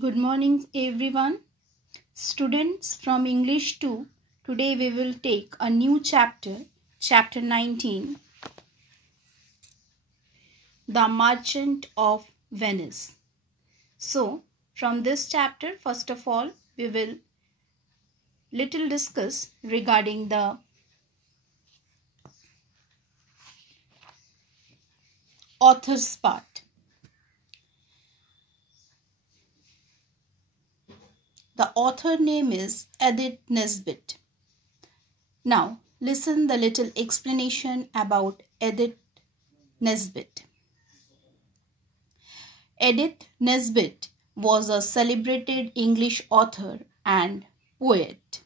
Good morning everyone. Students from English 2, today we will take a new chapter, chapter 19, The Merchant of Venice. So, from this chapter, first of all, we will little discuss regarding the author's part. The author name is Edith Nesbit. Now, listen the little explanation about Edith Nesbit. Edith Nesbit was a celebrated English author and poet.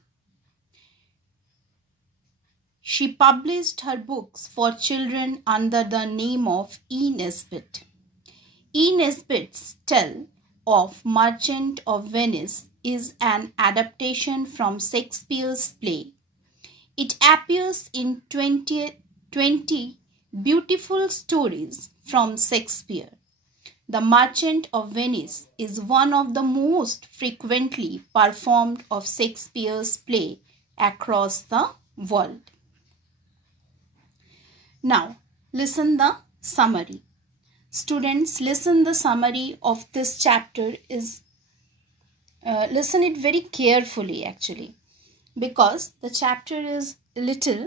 She published her books for children under the name of E. Nesbit. E. Nesbit's tale of Merchant of Venice is an adaptation from Shakespeare's play. It appears in 20 beautiful stories from Shakespeare. The Merchant of Venice is one of the most frequently performed of Shakespeare's play across the world. Now, listen the summary. Students, listen the summary of this chapter listen it very carefully actually, because the chapter is a little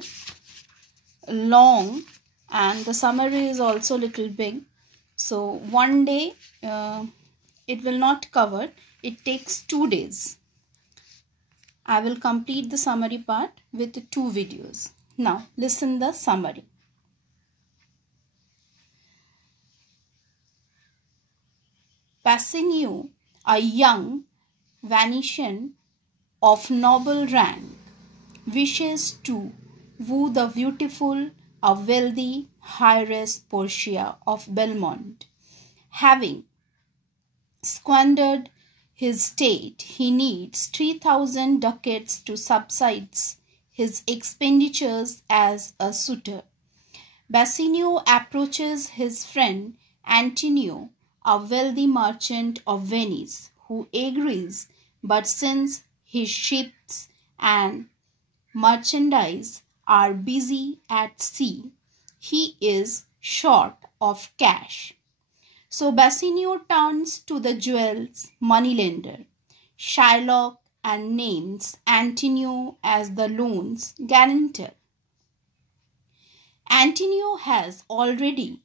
long and the summary is also a little big. So one day it will not cover. It takes 2 days. I will complete the summary part with 2 videos. Now listen the summary. Bassanio, a young Venetian of noble rank, wishes to woo the beautiful, a wealthy heiress Portia of Belmont. Having squandered his estate, he needs 3,000 ducats to subside his expenditures as a suitor. Bassanio approaches his friend Antonio, a wealthy merchant of Venice, who agrees, but since his ships and merchandise are busy at sea, he is short of cash. So Bassanio turns to the jewel's moneylender, Shylock, and names Antonio as the loan's guarantor. Antonio has already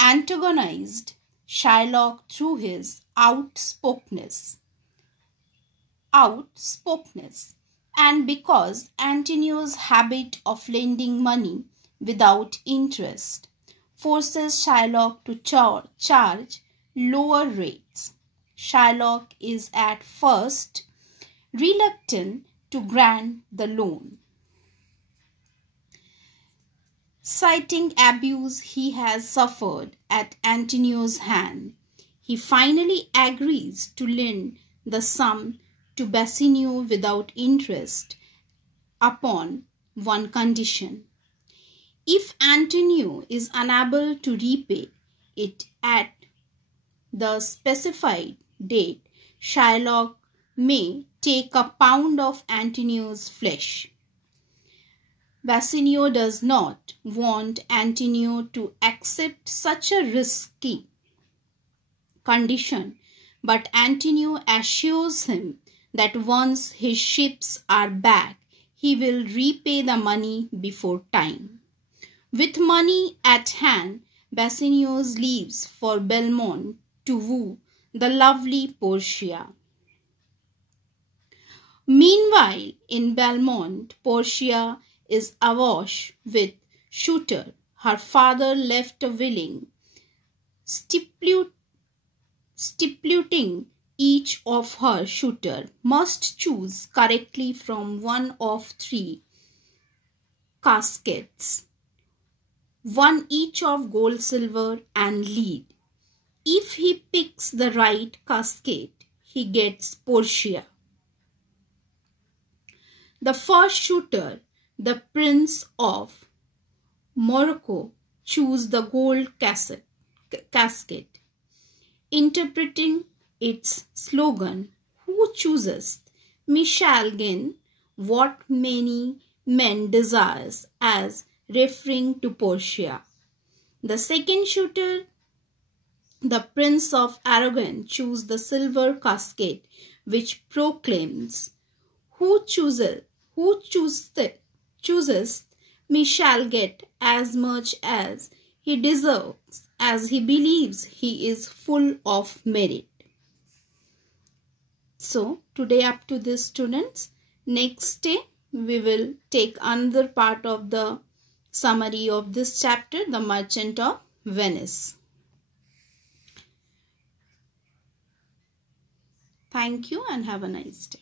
antagonized Shylock through his outspokenness, and because Antonio's habit of lending money without interest forces Shylock to charge lower rates. Shylock is at first reluctant to grant the loan, citing abuse he has suffered at Antonio's hand. He finally agrees to lend the sum to Bassanio without interest upon one condition. If Antonio is unable to repay it at the specified date, Shylock may take a pound of Antonio's flesh. Bassanio does not want Antonio to accept such a risky condition, but Antonio assures him that once his ships are back, he will repay the money before time. With money at hand, Bassanio leaves for Belmont to woo the lovely Portia. Meanwhile, in Belmont, Portia is awash with suitor. Her father left a willing, stipulating each of her suitor must choose correctly from one of 3 caskets, one each of gold, silver, and lead. If he picks the right casket, he gets Portia. The first suitor, the Prince of Morocco, choose the gold casket, interpreting its slogan, "Who chooseth me shall gain what many men desires," as referring to Portia. The second shooter, the Prince of Aragon, chose the silver casket, which proclaims, who chooseth me shall get as much as he deserves, as he believes he is full of merit. So, today up to this, students. Next day, we will take another part of the summary of this chapter, The Merchant of Venice. Thank you and have a nice day.